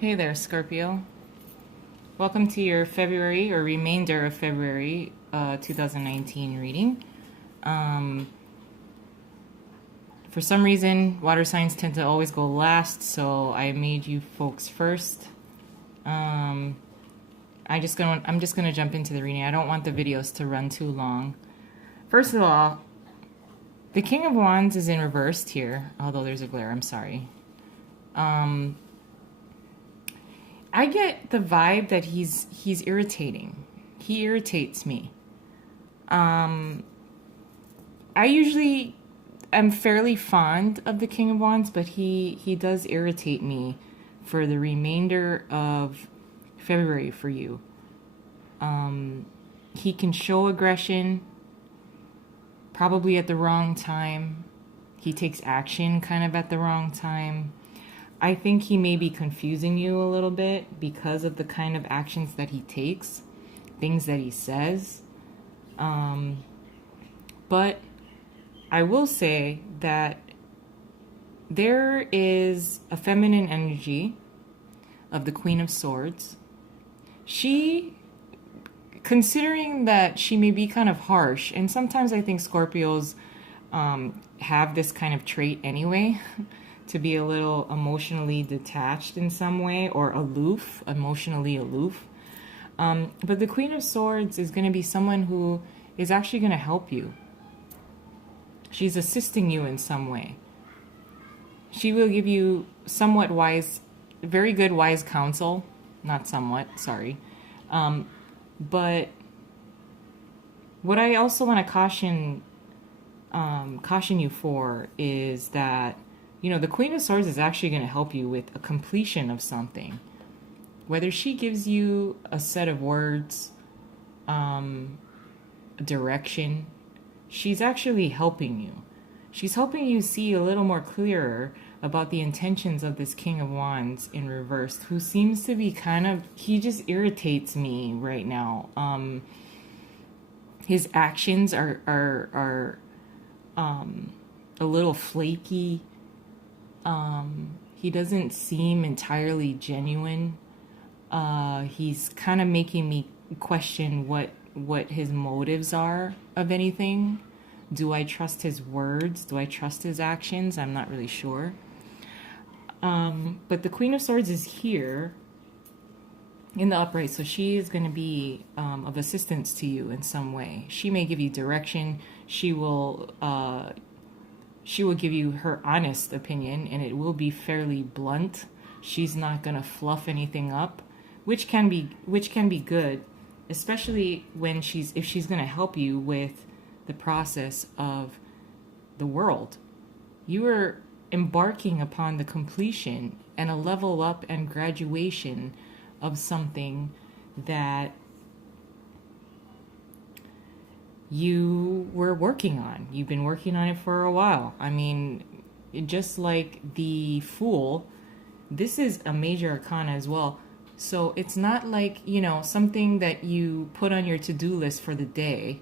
Hey there, Scorpio. Welcome to your February or remainder of February 2019 reading. Um, for some reason, water signs tend to always go last, so I made you folks first. Um, I'm just gonna jump into the reading. I don't want the videos to run too long. First of all, the King of Wands is in reversed here, although there's a glare. I'm sorry. Um, I get the vibe that he's irritating. He irritates me. Um, I usually am fairly fond of the King of Wands, but he does irritate me for the remainder of February for you. He can show aggression, probably at the wrong time. He takes action kind of at the wrong time. I think he may be confusing you a little bit because of the kind of actions that he takes, things that he says. But I will say that there is a feminine energy of the Queen of Swords. She, considering that she may be kind of harsh, and sometimes I think Scorpios have this kind of trait anyway, to be a little emotionally detached in some way, or aloof, emotionally aloof. But the Queen of Swords is going to be someone who is actually going to help you. She's assisting you in some way. She will give you somewhat wise, very good wise counsel. Not somewhat, sorry. But what I also want to caution you for is that, you know, the Queen of Swords is actually going to help you with a completion of something. Whether she gives you a set of words, direction, she's actually helping you. She's helping you see a little more clearer about the intentions of this King of Wands in reverse, who seems to be he just irritates me right now. His actions are a little flaky. He doesn't seem entirely genuine. He's kind of making me question what his motives are of anything. Do I trust his words? Do I trust his actions? I'm not really sure. But the Queen of Swords is here in the upright, so she is going to be of assistance to you in some way. She may give you direction. She will give you her honest opinion, and it will be fairly blunt. She's not going to fluff anything up, which can be good, especially when if she's going to help you with the process of the world. You are embarking upon the completion and a level up and graduation of something that you were working on. You've been working on it for a while. I mean, just like the Fool, this is a major arcana as well. So it's not like, you know, something that you put on your to-do list for the day,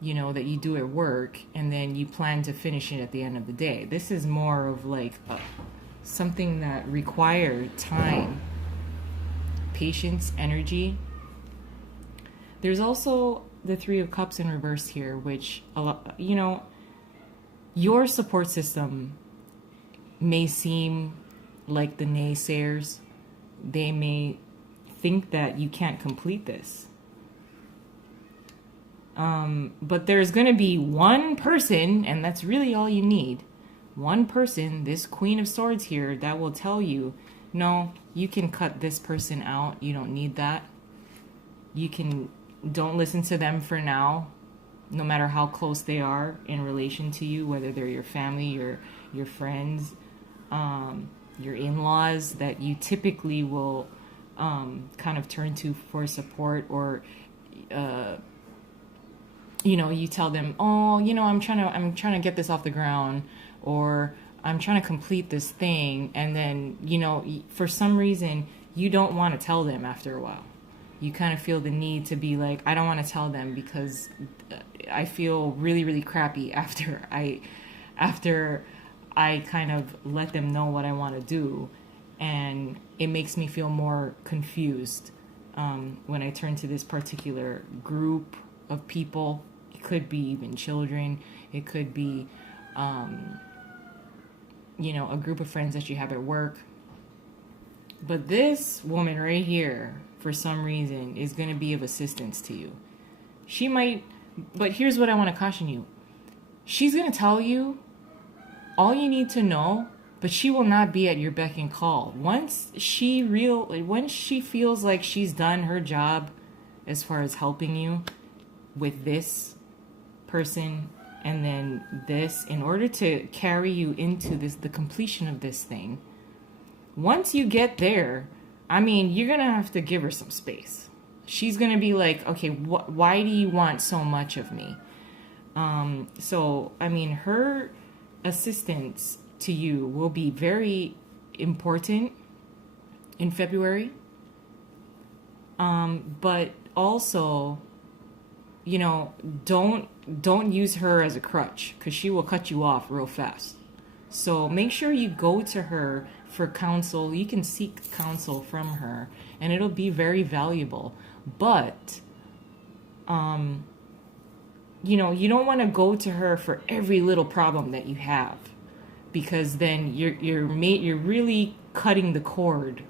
you know, that you do at work, and then you plan to finish it at the end of the day. This is more of like something that required time, patience, energy. There's also the Three of Cups in reverse here, which, you know, your support system may seem like the naysayers. They may think that you can't complete this. But there's going to be one person, and that's really all you need. One person, this Queen of Swords here, that will tell you, no, you can cut this person out. You don't need that. Don't listen to them for now, no matter how close they are in relation to you, whether they're your family, your friends, your in-laws that you typically will kind of turn to for support, or you know, you tell them, oh, you know, I'm trying to get this off the ground, or I'm trying to complete this thing, and then, you know, for some reason you don't want to tell them after a while. You kind of feel the need to be like, I don't want to tell them because I feel really, really crappy after I kind of let them know what I want to do. and it makes me feel more confused when I turn to this particular group of people. It could be even children. It could be, you know, a group of friends that you have at work. But this woman right here, for some reason, is going to be of assistance to you. She might, but here's what I want to caution you. She's going to tell you all you need to know, but she will not be at your beck and call. Once she feels like she's done her job as far as helping you with this person and then this, in order to carry you into the completion of this thing, once you get there, I mean, you're going to have to give her some space. She's going to be like, okay, why do you want so much of me? So, I mean, her assistance to you will be very important in February. But also, you know, don't use her as a crutch, because she will cut you off real fast. So make sure you go to her for counsel. You can seek counsel from her, and it'll be very valuable. But, you know, you don't want to go to her for every little problem that you have, because then you're really cutting the cord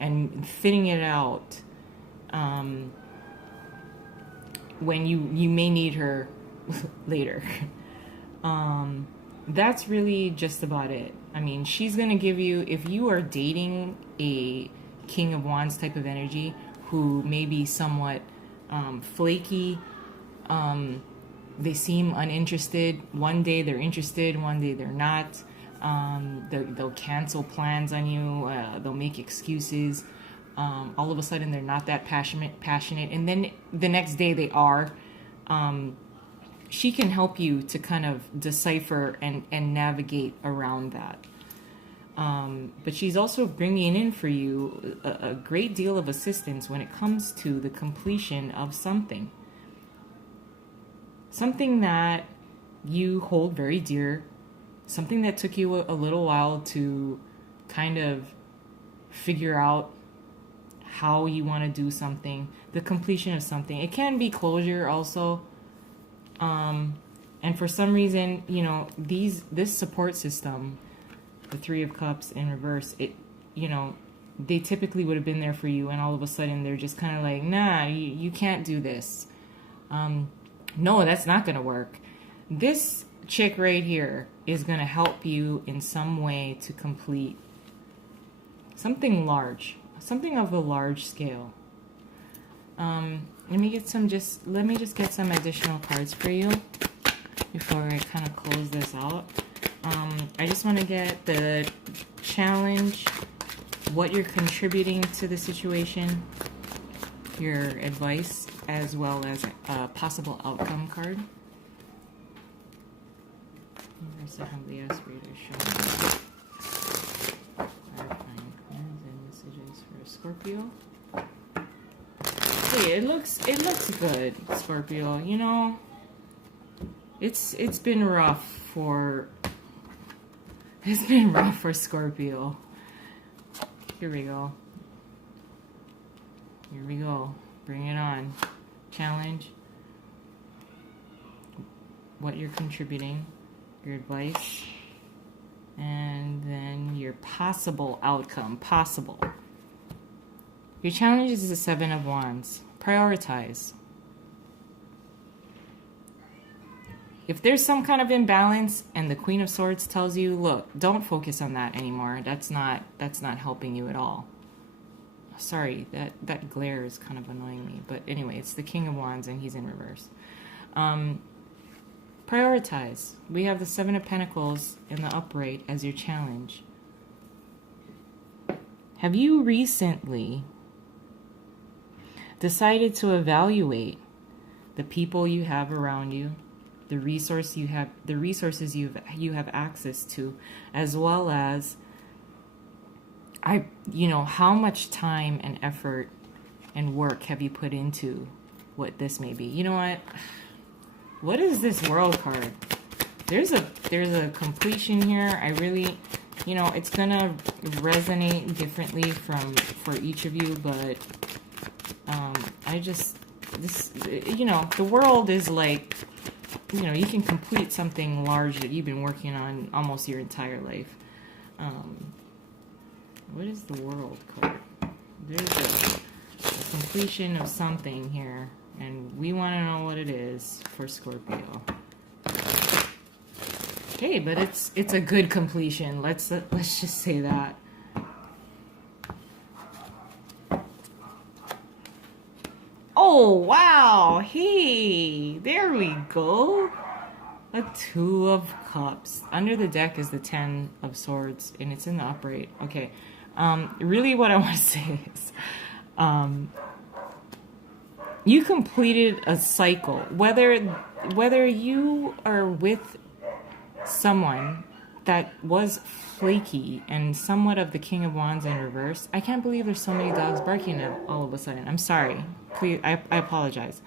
and thinning it out when you may need her later. That's really just about it. I mean, she's going to give you, if you are dating a King of Wands type of energy who may be somewhat flaky, they seem uninterested. One day they're interested, one day they're not. They'll cancel plans on you. They'll make excuses. All of a sudden they're not that passionate, and then the next day they are. She can help you to kind of decipher and navigate around that. But she's also bringing in for you a great deal of assistance when it comes to the completion of something. Something that you hold very dear. Something that took you a little while to kind of figure out how you want to do something. The completion of something. It can be closure also. And for some reason, you know, this support system, the Three of Cups in reverse, it, you know, they typically would have been there for you, and all of a sudden they're just kind of like, nah, you can't do this. No, that's not going to work. This chick right here is going to help you in some way to complete something large, something of a large scale. Let me just get some additional cards for you before I kind of close this out. I just want to get the challenge, what you're contributing to the situation, your advice, as well as a possible outcome card. Where's the Humbly Aspirator showing? Clarifying plans and messages for Scorpio. Hey, it looks good, Scorpio. You know, it's been rough for Scorpio. Here we go. Bring it on. Challenge. What you're contributing, your advice, and then your possible outcome. Possible. Your challenge is the Seven of Wands. Prioritize. If there's some kind of imbalance and the Queen of Swords tells you, look, don't focus on that anymore. That's not helping you at all. Sorry, that glare is kind of annoying me. But anyway, it's the King of Wands and he's in reverse. Prioritize. We have the Seven of Pentacles in the upright as your challenge. Have you recently decided to evaluate the people you have around you, the resources you have access to, as well as how much time and effort and work have you put into what this may be? You know what is this World card? There's a completion here. I you know, it's gonna resonate differently for each of you, but you know, the world is like, you know, you can complete something large that you've been working on almost your entire life. What is the world card? There's a completion of something here, and we want to know what it is for Scorpio. Okay, but it's a good completion. Let's just say that. Oh, wow. Hey, there we go. A Two of Cups. Under the deck is the Ten of Swords, and it's in the upright. Okay. Really what I want to say is, you completed a cycle. Whether you are with someone that was flaky and somewhat of the King of Wands in reverse. I can't believe there's so many dogs barking all of a sudden. I'm sorry. Please, I apologize.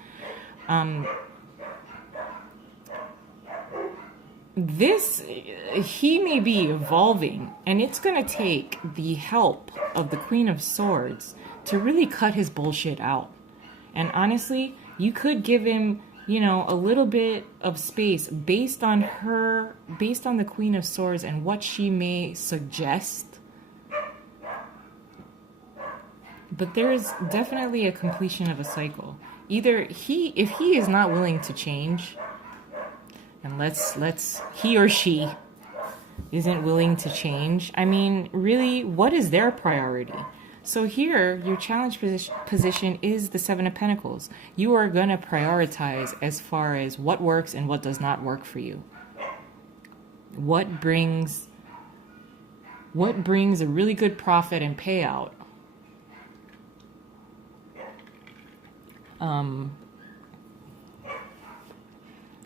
He may be evolving, and it's going to take the help of the Queen of Swords to really cut his bullshit out. And honestly, you could give him, you know, a little bit of space based on the Queen of Swords and what she may suggest. But there is definitely a completion of a cycle. Either if he is not willing to change, and he or she isn't willing to change, I mean, really, what is their priority? So here, your challenge position is the Seven of Pentacles. You are going to prioritize as far as what works and what does not work for you. What brings a really good profit and payout.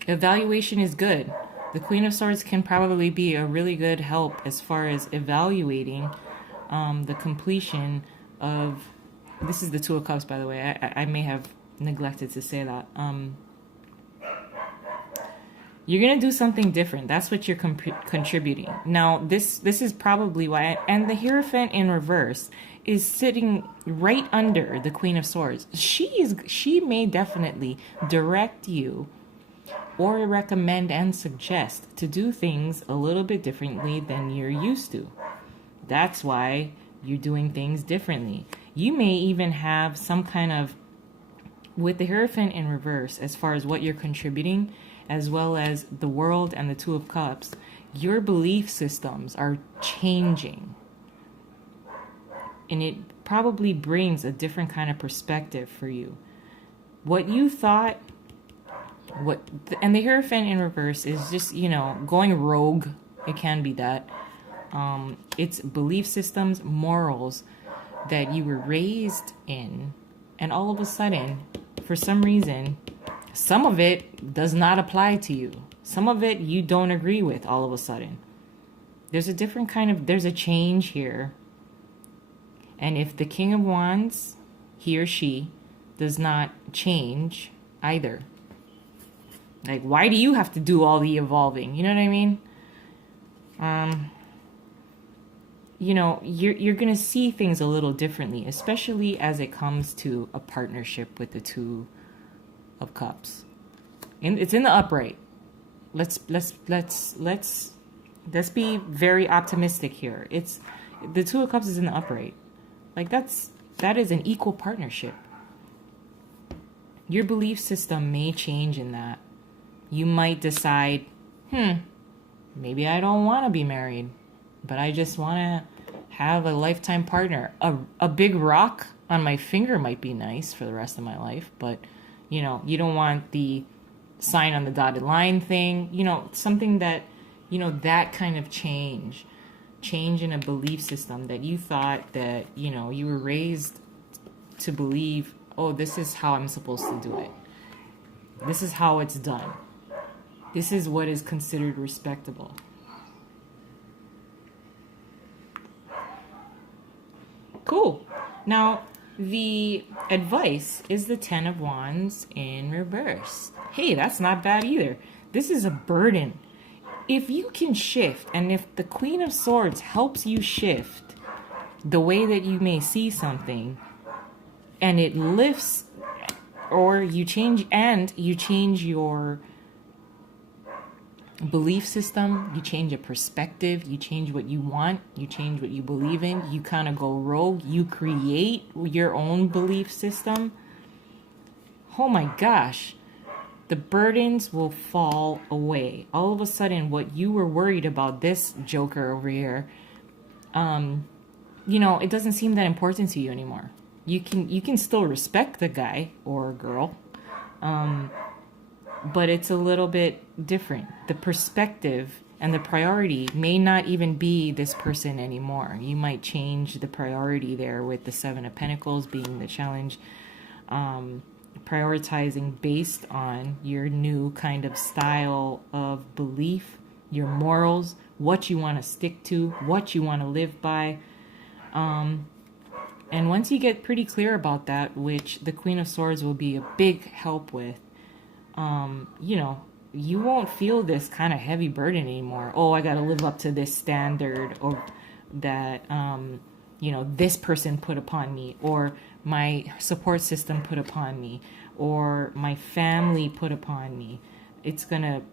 Evaluation is good. The Queen of Swords can probably be a really good help as far as evaluating the completion of... This is the Two of Cups, by the way. I may have neglected to say that. You're going to do something different. That's what you're contributing. Now, this is probably why... And the Hierophant in reverse is sitting right under the Queen of Swords. She may definitely direct you or recommend and suggest to do things a little bit differently than you're used to. That's why you're doing things differently. You may even have some kind of, with the Hierophant in reverse, as far as what you're contributing, as well as the world and the Two of Cups, your belief systems are changing. And it probably brings a different kind of perspective for you. What you thought... and the Hierophant in reverse is just, you know, going rogue. It can be that. It's belief systems, morals that you were raised in, and all of a sudden, for some reason, some of it does not apply to you. Some of it you don't agree with all of a sudden. There's a change here. And if the King of Wands, he or she, does not change either, like, why do you have to do all the evolving? You know what I mean? You know, you're going to see things a little differently, especially as it comes to a partnership with the Two of Cups. And it's in the upright. Let's be very optimistic here. It's the Two of Cups is in the upright. Like, that is an equal partnership. Your belief system may change in that. You might decide, maybe I don't want to be married, but I just want to have a lifetime partner. A big rock on my finger might be nice for the rest of my life, but, you know, you don't want the sign on the dotted line thing. You know, something that, you know, that kind of change in a belief system that you thought that, you know, you were raised to believe, oh, this is how I'm supposed to do it. This is how it's done. This is what is considered respectable. Cool. Now, the advice is the Ten of Wands in reverse. Hey, that's not bad either. This is a burden. if you can shift, and if the Queen of Swords helps you shift the way that you may see something, and it lifts, or you change your belief system, you change a perspective, you change what you want, you change what you believe in, you kind of go rogue, you create your own belief system. Oh my gosh, the burdens will fall away. All of a sudden, what you were worried about, this joker over here, it doesn't seem that important to you anymore. You can still respect the guy or girl, but it's a little bit different. The perspective and the priority may not even be this person anymore. You might change the priority there, with the Seven of Pentacles being the challenge, prioritizing based on your new kind of style of belief, your morals, what you want to stick to, what you want to live by. And once you get pretty clear about that, which the Queen of Swords will be a big help with, you won't feel this kind of heavy burden anymore. Oh, I got to live up to this standard, or that, this person put upon me, or my support system put upon me, or my family put upon me. It's gonna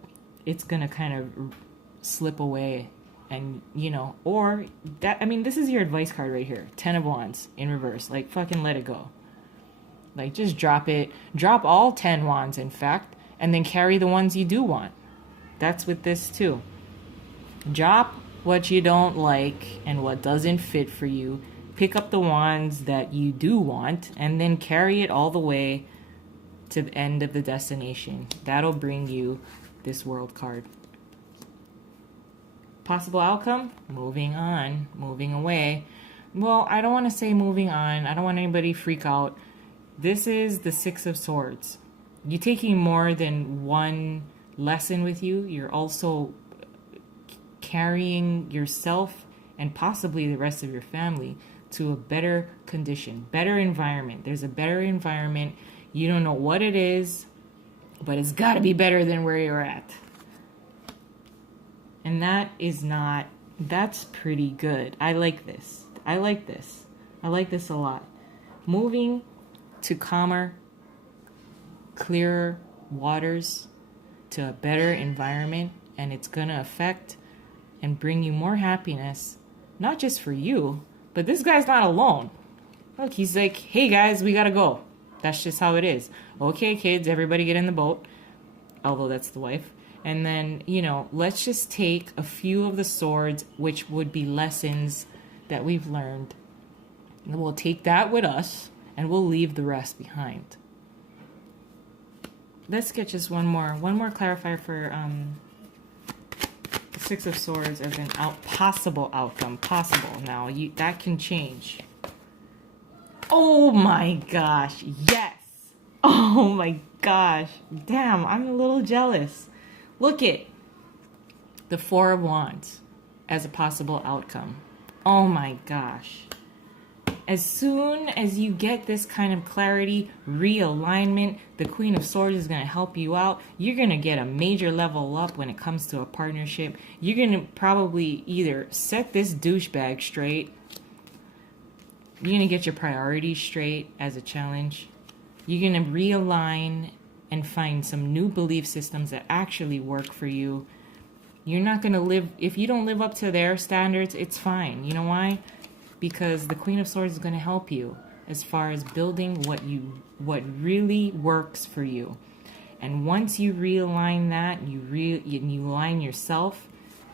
kind of slip away. And, or that, this is your advice card right here. 10 of Wands in reverse. Like, fucking let it go. Like, just drop it. Drop all 10 wands, in fact, and then carry the ones you do want. That's with this, too. Drop what you don't like and what doesn't fit for you. Pick up the wands that you do want, and then carry it all the way to the end of the destination. That'll bring you this World card. Possible outcome? Moving on, moving away. Well, I don't want to say moving on. I don't want anybody to freak out. This is the Six of Swords. You're taking more than one lesson with you. You're also carrying yourself and possibly the rest of your family to a better condition, better environment. There's a better environment. You don't know what it is, but it's got to be better than where you're at. And that's pretty good. I like this. I like this a lot. Moving to calmer, clearer waters, to a better environment, and it's going to affect and bring you more happiness, not just for you, but this guy's not alone. Look, he's like, hey guys, we got to go. That's just how it is. Okay, kids, everybody get in the boat. Although that's the wife. And then, let's just take a few of the swords, which would be lessons that we've learned. And we'll take that with us, and we'll leave the rest behind. Let's get just one more clarifier for the Six of Swords as an possible outcome. Possible. Now, that can change. Oh my gosh, yes! Oh my gosh. Damn, I'm a little jealous. Look at the Four of Wands as a possible outcome. Oh my gosh. As soon as you get this kind of clarity, realignment, the Queen of Swords is going to help you out. You're going to get a major level up when it comes to a partnership. You're going to probably either set this douchebag straight. You're going to get your priorities straight as a challenge. You're going to realign and find some new belief systems that actually work for you. You're not going to live, if you don't live up to their standards, it's fine. You know why? Because the Queen of Swords is going to help you as far as building what really works for you. And once you realign that, you align yourself,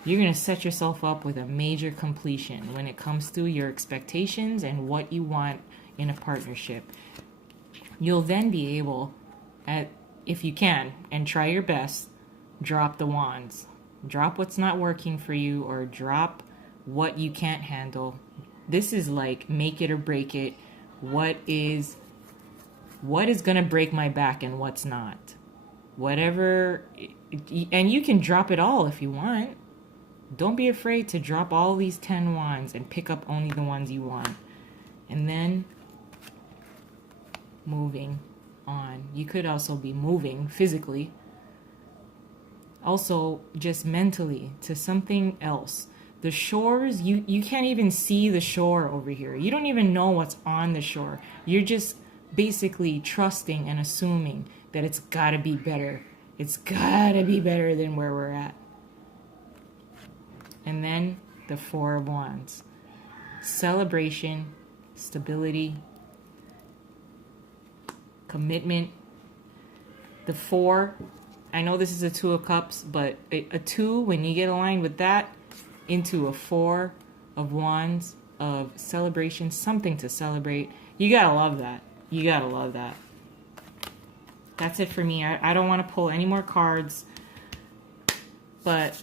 you're going to set yourself up with a major completion when it comes to your expectations and what you want in a partnership. You'll then be able, if you can, and try your best, drop the wands. Drop what's not working for you, or drop what you can't handle. This is like make it or break it. What is going to break my back and what's not. Whatever, and you can drop it all if you want. Don't be afraid to drop all these 10 wands and pick up only the ones you want. And then moving on. You could also be moving physically. Also, just mentally to something else. The shores, you can't even see the shore over here. You don't even know what's on the shore. You're just basically trusting and assuming that it's gotta be better. It's gotta be better than where we're at. And then the Four of Wands. Celebration, stability, commitment. The Four, I know this is a Two of Cups, but a two, when you get aligned with that, into a Four of Wands of celebration, something to celebrate. You gotta love that. You gotta love that. That's it for me. I don't want to pull any more cards, but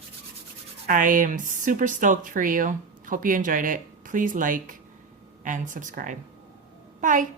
I am super stoked for you. Hope you enjoyed it. Please like and subscribe. Bye.